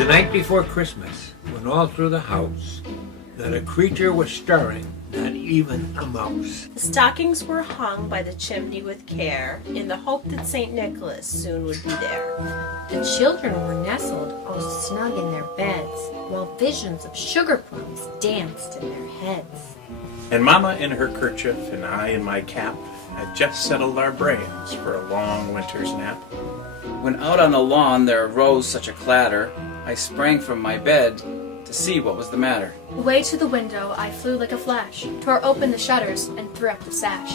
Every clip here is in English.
the night before Christmas, when all through the house not a creature was stirring, not even a mouse. The stockings were hung by the chimney with care, in the hope that St. Nicholas soon would be there. The children were nestled all snug in their beds, while visions of sugar plums danced in their heads. And Mama in her kerchief and I in my cap had just settled our brains for a long winter's nap. When out on the lawn there arose such a clatter, I sprang from my bed to see what was the matter. Away to the window I flew like a flash, tore open the shutters and threw up the sash.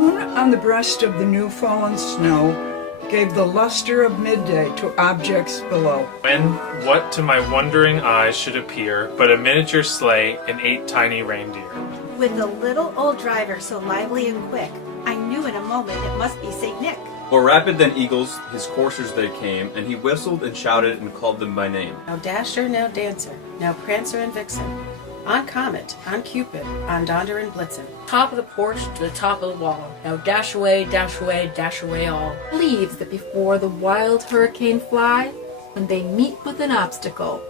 Moon on the breast of the new fallen snow gave the luster of midday to objects below. When what to my wondering eyes should appear but a miniature sleigh and 8 tiny reindeer. With the little old driver so lively and quick, I knew in a moment it must be St. Nick. More rapid than eagles, his coursers they came, and he whistled and shouted and called them by name. Now Dasher, now Dancer, now Prancer and Vixen, on Comet, on Cupid, on Donder and Blitzen. Top of the porch to the top of the wall. Now dash away, dash away, dash away all. Leaves that before the wild hurricane fly, when they meet with an obstacle,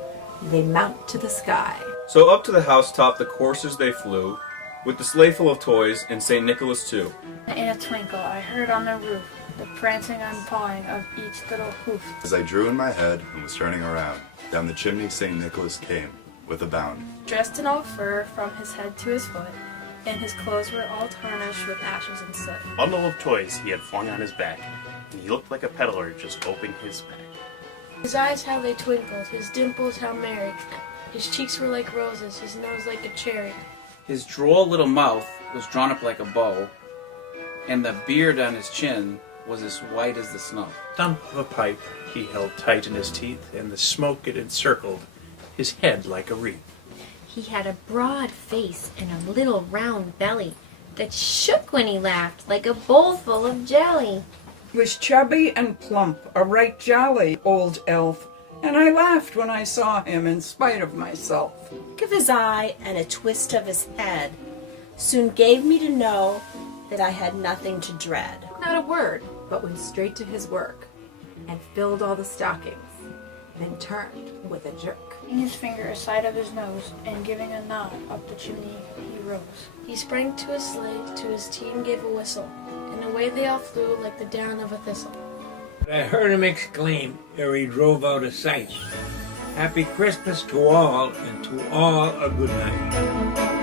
they mount to the sky. So up to the housetop the coursers they flew, with the sleigh full of toys, and St. Nicholas too. In a twinkle I heard on the roof the prancing and pawing of each little hoof. As I drew in my head and was turning around, down the chimney St. Nicholas came, with a bound. Dressed in all fur from his head to his foot, and his clothes were all tarnished with ashes and soot. A bundle of toys he had flung on his back, and he looked like a peddler just opening his bag. His eyes how they twinkled, his dimples how merry, his cheeks were like roses, his nose like a cherry. His droll little mouth was drawn up like a bow, and the beard on his chin was as white as the snow. Stump of a pipe he held tight in his teeth, and the smoke it encircled his head like a wreath. He had a broad face and a little round belly that shook when he laughed like a bowl full of jelly. He was chubby and plump, a right jolly old elf, and I laughed when I saw him in spite of myself. A look of his eye and a twist of his head soon gave me to know that I had nothing to dread. Not a word, but went straight to his work, and filled all the stockings, then turned with a jerk. Putting his finger aside of his nose, and giving a nod up the chimney he rose. He sprang to his sleigh, to his team gave a whistle, and away they all flew like the down of a thistle. But I heard him exclaim ere he drove out of sight, "Happy Christmas to all, and to all a good night."